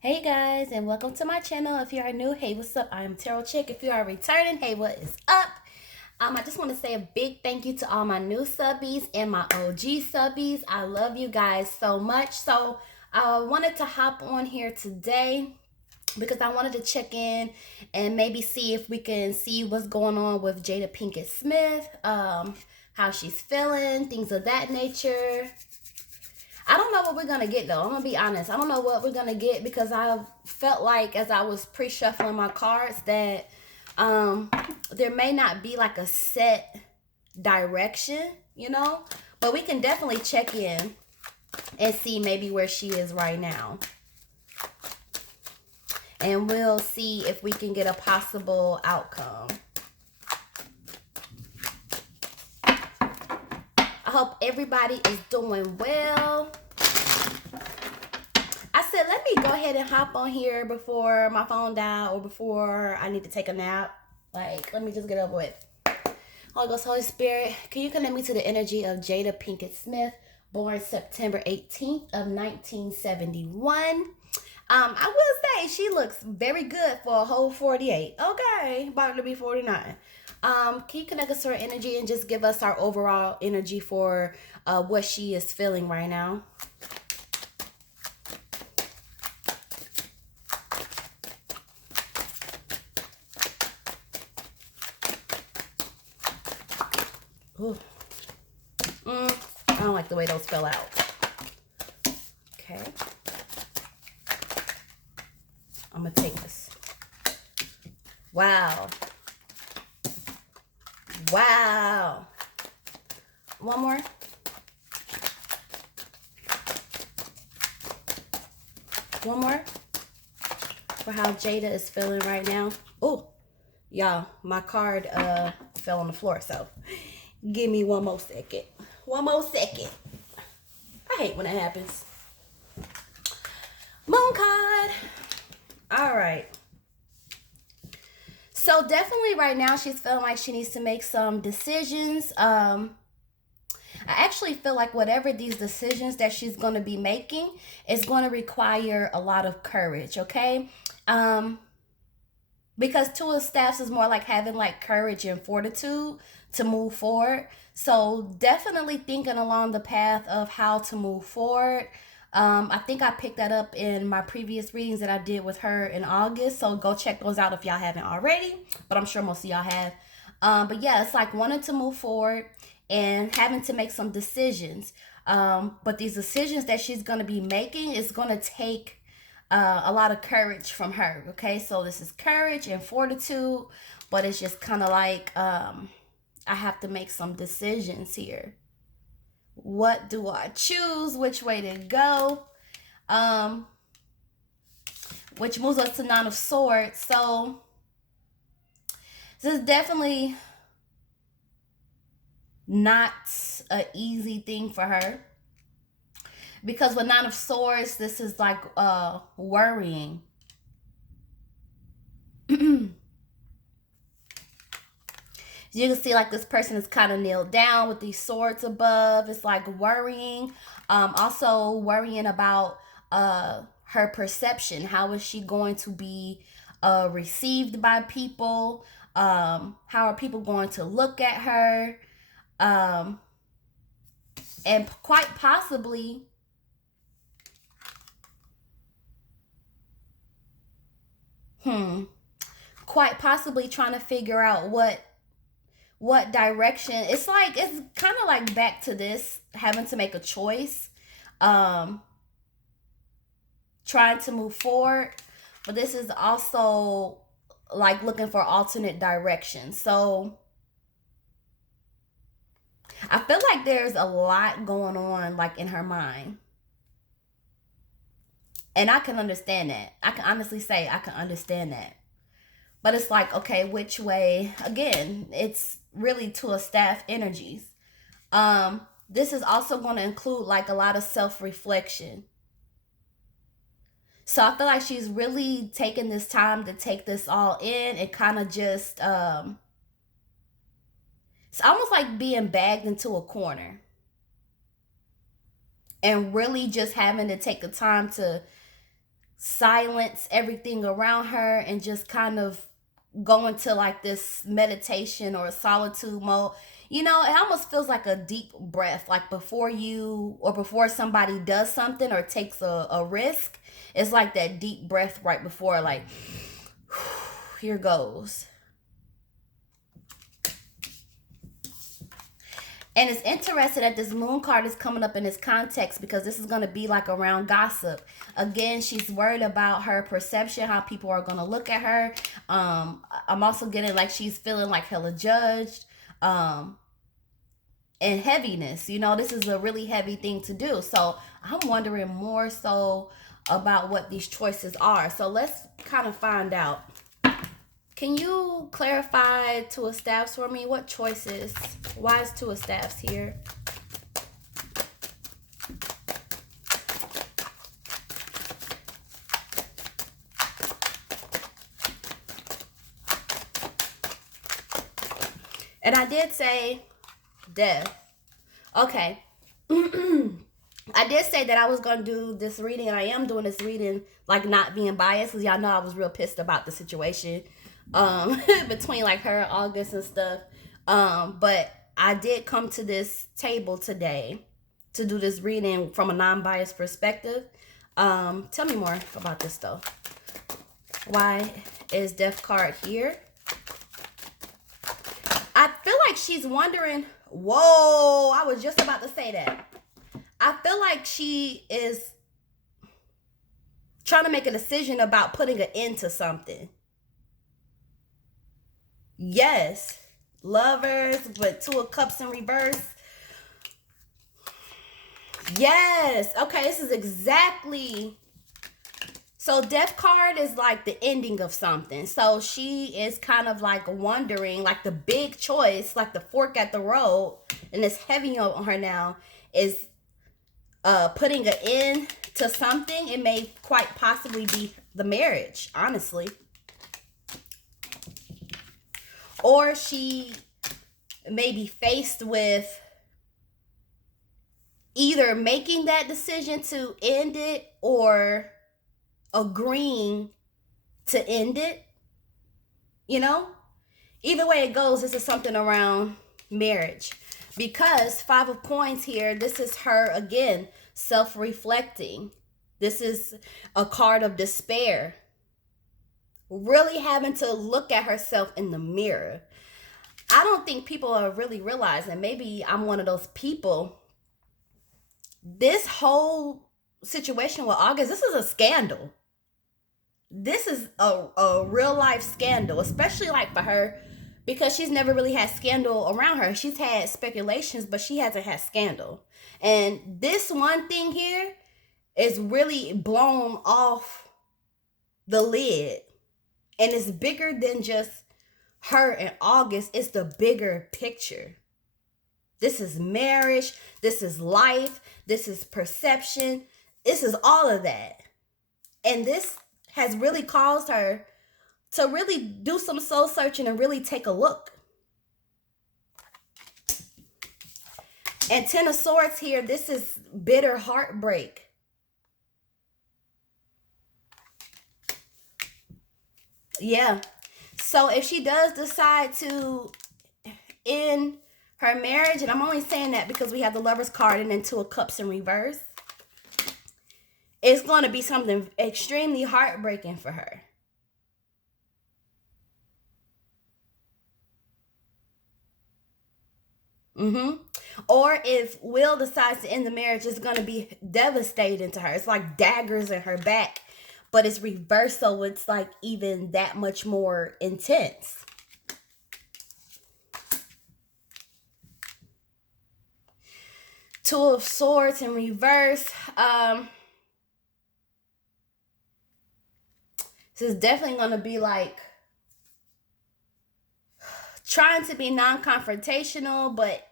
Hey guys, and welcome to my channel. If you are new, hey, what's up? I am Imtarotchick. If you are returning, hey, what is up? I just want to say a big thank you to all my new subbies and my OG subbies. I love you guys so much. So I wanted to hop on here today because I wanted to check in and maybe see if we can see what's going on with Jada Pinkett Smith, how she's feeling, things of that nature. I don't know what we're gonna get though. I'm gonna be honest. I don't know what we're gonna get because I felt like as I was pre-shuffling my cards that um there may not be like a set direction, but we can definitely check in and see maybe where she is right now. And we'll see if we can get a possible outcome. I hope everybody is doing well. I said, let me go ahead and hop on here before my phone died or before I need to take a nap. Like, let me just get over with. Holy Ghost, Holy Spirit, can you connect me to the energy of Jada Pinkett Smith, born September 18th of 1971? I will say she looks very good for a whole 48. Okay, about to be 49. Can you connect us to her energy and just give us our overall energy for what she is feeling right now? Ooh. I don't like the way those fell out. Okay. I'm going to take this. Wow. Wow. One more. One more. For how Jada is feeling right now. Oh, y'all, my card fell on the floor, so give me one more second. One more second. I hate when that happens. Moon card. All right. So definitely right now she's feeling like she needs to make some decisions. I actually feel like whatever these decisions that she's going to be making is going to require a lot of courage, okay? Because two of staffs is more like having like courage and fortitude to move forward. So definitely thinking along the path of how to move forward. I think I picked that up in my previous readings that I did with her in August. So go check those out if y'all haven't already. But I'm sure most of y'all have. But yeah, it's like wanting to move forward and having to make some decisions. But these decisions that she's going to be making is going to take a lot of courage from her. Okay, so this is courage and fortitude, but it's just kind of like I have to make some decisions here. What do I choose? Which way to go? Which moves us to Nine of Swords. So this is definitely not an easy thing for her. Because with Nine of Swords, this is like worrying. You can see like this person is kind of nailed down with these swords above. It's like worrying. Also worrying about her perception. How is she going to be received by people? How are people going to look at her? And quite possibly quite possibly trying to figure out what direction. It's kind of like back to this having to make a choice, trying to move forward, but this is also like looking for alternate direction. So I feel like there's a lot going on like in her mind, and I can understand that. I can honestly say I can understand that. But it's like, okay, which way? Again, it's really two of staff energies. This is also going to include like a lot of self-reflection. So I feel like she's really taking this time to take this all in and kind of just it's almost like being bagged into a corner and really just having to take the time to silence everything around her and just kind of go into like this meditation or solitude mode. You know, it almost feels like a deep breath, like before you or before somebody does something or takes a risk. It's like that deep breath right before, like, here goes. And it's interesting that this moon card is coming up in this context because this is going to be like around gossip. Again, she's worried about her perception, how people are going to look at her. I'm also getting like she's feeling like hella judged. And heaviness. You know, this is a really heavy thing to do. So I'm wondering more so about what these choices are. So let's kind of find out. Can you clarify Two of Staffs for me? What choices? Why is Two of Staffs here? And I did say death. Okay. I did say that I was going to do this reading, and I am doing this reading, like, not being biased, because y'all know I was real pissed about the situation between, like, her and August and stuff. But I did come to this table today to do this reading from a non-biased perspective. Tell me more about this, though. Why is Death card here? I feel like she's wondering... Whoa, I was just about to say that. I feel like she is trying to make a decision about putting an end to something. Yes. Lovers, but Two of Cups in reverse. Yes. Okay, this is exactly... So Death card is like the ending of something. So she is kind of like wondering, like the big choice, like the fork at the road, and it's heavy on her now, is putting an end to something. It may quite possibly be the marriage, honestly. Or she may be faced with either making that decision to end it or agreeing to end it. You know, either way it goes, this is something around marriage, because Five of Coins here, this is her again self-reflecting. This is a card of despair, really having to look at herself in the mirror. I don't think people are really realizing, maybe I'm one of those people, this whole situation with August, this is a scandal. This is a real life scandal, especially like for her, because she's never really had scandal around her. She's had speculations, but she hasn't had scandal. And this one thing here is really blown off the lid. And it's bigger than just her and August. It's the bigger picture. This is marriage. This is life. This is perception. This is all of that. And this has really caused her to really do some soul searching and really take a look. And Ten of Swords here, this is bitter heartbreak. Yeah. So if she does decide to end her marriage, and I'm only saying that because we have the Lovers card and then Two of Cups in reverse, it's going to be something extremely heartbreaking for her. Or if Will decides to end the marriage, it's going to be devastating to her. It's like daggers in her back, but it's reversed, so it's like even that much more intense. Two of Swords in reverse. This is definitely going to be like trying to be non-confrontational, but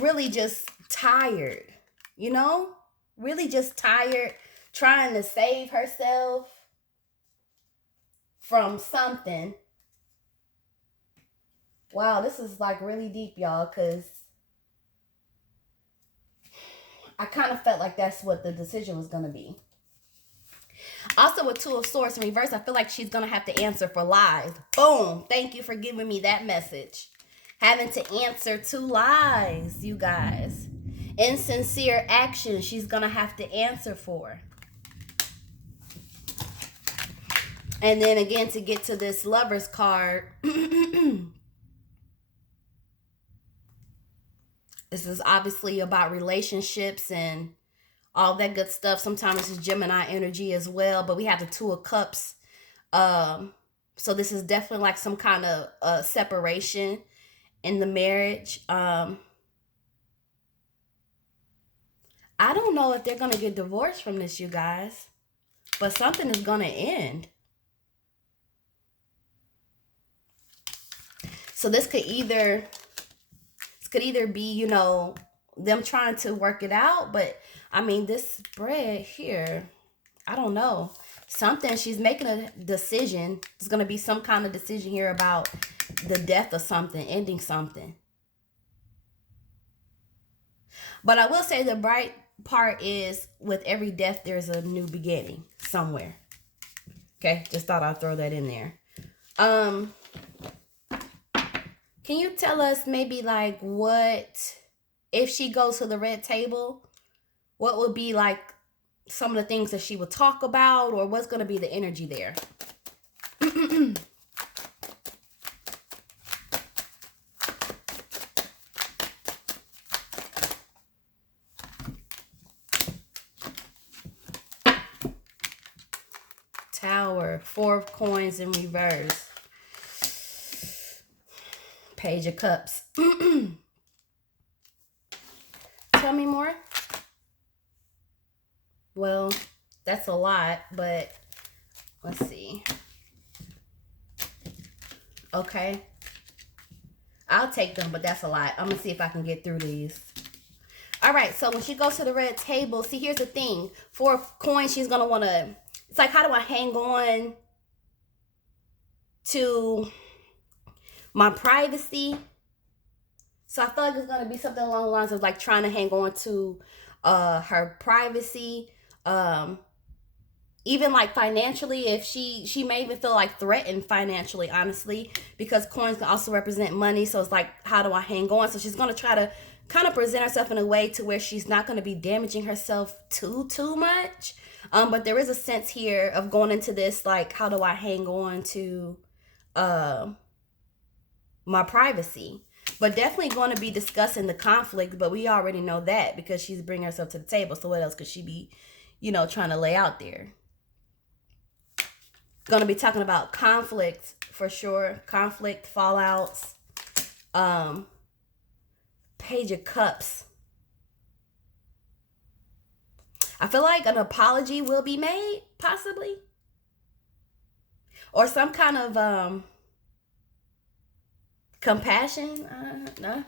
really just tired, you know? Really just tired, trying to save herself from something. Wow, this is like really deep, y'all, because I kind of felt like that's what the decision was going to be. Also with Two of Swords in reverse, I feel like she's going to have to answer for lies. Boom. Thank you for giving me that message. Having to answer to lies, you guys. Insincere action she's going to have to answer for. And then again, to get to this Lover's card, this is obviously about relationships and all that good stuff. Sometimes this is Gemini energy as well, but we have the Two of Cups. So this is definitely like some kind of separation in the marriage. I don't know if they're going to get divorced from this, you guys, but something is going to end. So this could either be, you know, them trying to work it out, but I mean, this spread here, I don't know. Something, she's making a decision. There's going to be some kind of decision here about the death of something, ending something. But I will say the bright part is with every death, there's a new beginning somewhere. Okay, just thought I'd throw that in there. Can you tell us maybe like what, if she goes to the red table, what would be like some of the things that she would talk about, or what's going to be the energy there? Tower, 4 of coins in reverse. Page of Cups. Tell me more. Well, that's a lot, but let's see. Okay. I'll take them, but that's a lot. I'm going to see if I can get through these. All right, so when she goes to the red table, see, here's the thing. 4 of coins, she's going to want to, it's like, how do I hang on to my privacy? So I feel like it's going to be something along the lines of like trying to hang on to her privacy. Even like financially, if she may even feel like threatened financially, honestly, because coins can also represent money. So it's like, how do I hang on? So she's going to try to kind of present herself in a way to where she's not going to be damaging herself too much. But there is a sense here of going into this, like, how do I hang on to my privacy? But definitely going to be discussing the conflict, but we already know that because she's bringing herself to the table. So what else could she be, you know, trying to lay out there? Going to be talking about conflict for sure. Conflict, fallouts. Page of Cups. I feel like an apology will be made, possibly. Or some kind of compassion. No.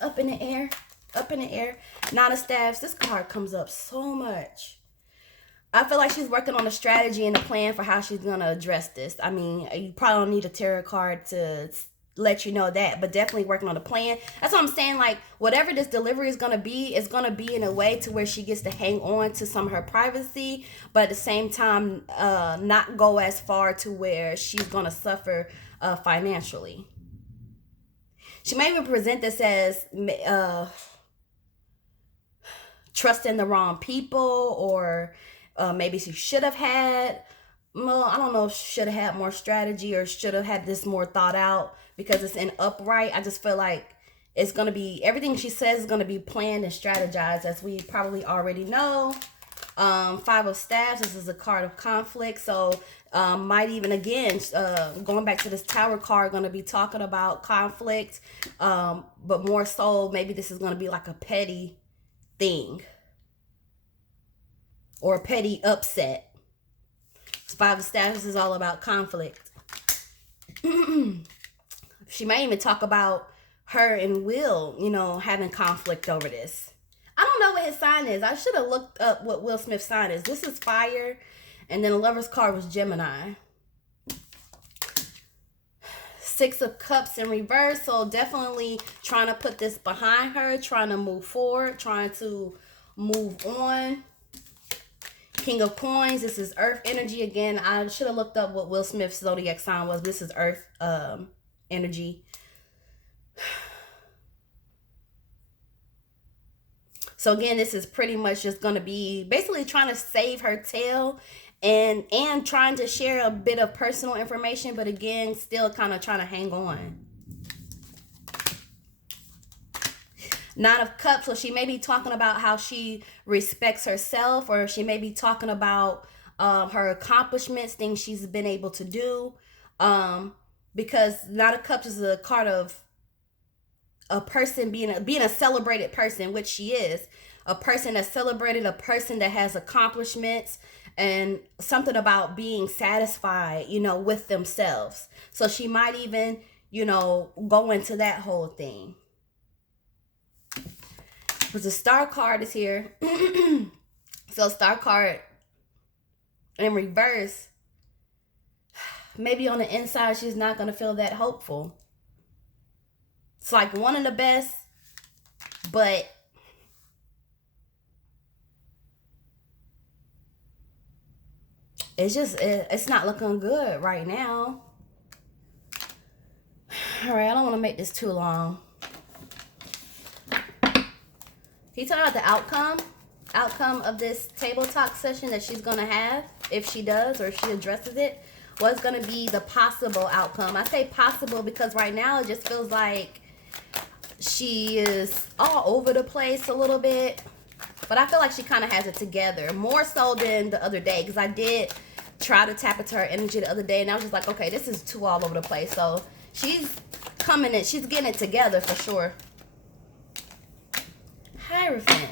Up in the air. Up in the air. Nine of Staves. This card comes up so much. I feel like she's working on a strategy and a plan for how she's going to address this. I mean, you probably don't need a tarot card to let you know that, but definitely working on a plan. That's what I'm saying. Like, whatever this delivery is going to be, it's going to be in a way to where she gets to hang on to some of her privacy, but at the same time, not go as far to where she's going to suffer financially. She may even present this as trusting the wrong people, or maybe she should have had, well, I don't know, should have had more strategy or should have had this more thought out, because it's in upright. I just feel like it's going to be, everything she says is going to be planned and strategized, as we probably already know. 5 of Staves, this is a card of conflict. So might even, again, going back to this Tower card, going to be talking about conflict, but more so maybe this is going to be like a petty thing or a petty upset. 5 of Staves is all about conflict. She may even talk about her and Will, you know, having conflict over this. I don't know what his sign is. I should have looked up what Will Smith's sign is. This is fire. And then the Lover's card was Gemini. 6 of Cups in reverse. So definitely trying to put this behind her. Trying to move forward. Trying to move on. King of Coins. This is Earth energy. Again, I should have looked up what Will Smith's zodiac sign was. This is Earth energy. So again, this is pretty much just going to be basically trying to save her tail and trying to share a bit of personal information, but again, still kind of trying to hang on. Nine of Cups, so she may be talking about how she respects herself, or she may be talking about her accomplishments, things she's been able to do. Because Nine of Cups is a card of a person being a celebrated person, which she is. A person that's celebrated, a person that has accomplishments, and something about being satisfied, you know, with themselves. So she might even, you know, go into that whole thing. But the Star card is here. So Star card in reverse, maybe on the inside she's not going to feel that hopeful. It's like one of the best, but it's not looking good right now. All right, I don't want to make this too long. He's talking about the outcome of this table talk session that she's going to have, if she does or if she addresses it. What's going to be the possible outcome? I say possible because right now it just feels like she is all over the place a little bit. But I feel like she kind of has it together, more so than the other day, because I did try to tap into her energy the other day, and I was just like, okay, this is too all over the place. So she's coming in, she's getting it together for sure. Hierophant.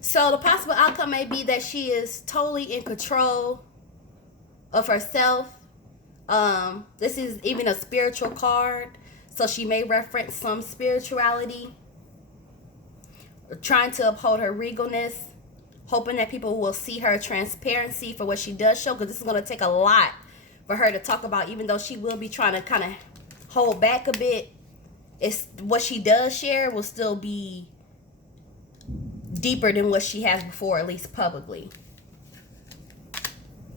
So the possible outcome may be that she is totally in control of herself. This is even a spiritual card, so she may reference some spirituality, trying to uphold her regalness, hoping that people will see her transparency for what she does show, because this is going to take a lot for her to talk about, even though she will be trying to kind of hold back a bit. It's what she does share will still be deeper than what she has before, at least publicly.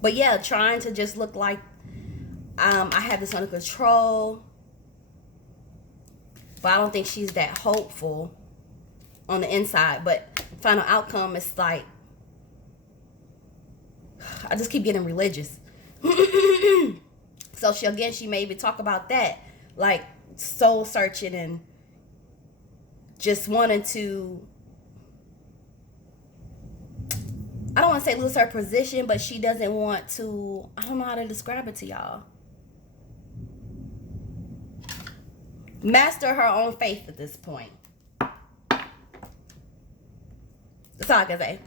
But yeah, trying to just look like I have this under control, but I don't think she's that hopeful on the inside. But final outcome is like, I just keep getting religious. So she may even talk about that, like soul searching and just wanting to, I don't want to say lose her position, but she doesn't want to, I don't know how to describe it to y'all. Master her own faith at this point. That's all I can say.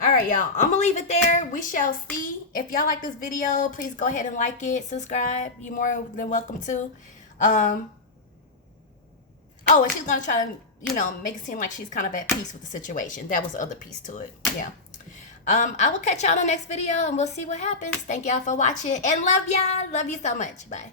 All right, y'all. I'm going to leave it there. We shall see. If y'all like this video, please go ahead and like it, subscribe. You're more than welcome to. Oh, and she's going to try to, you know, make it seem like she's kind of at peace with the situation. That was the other piece to it. Yeah. I will catch y'all in the next video, and we'll see what happens. Thank y'all for watching, and love y'all. Love you so much. Bye.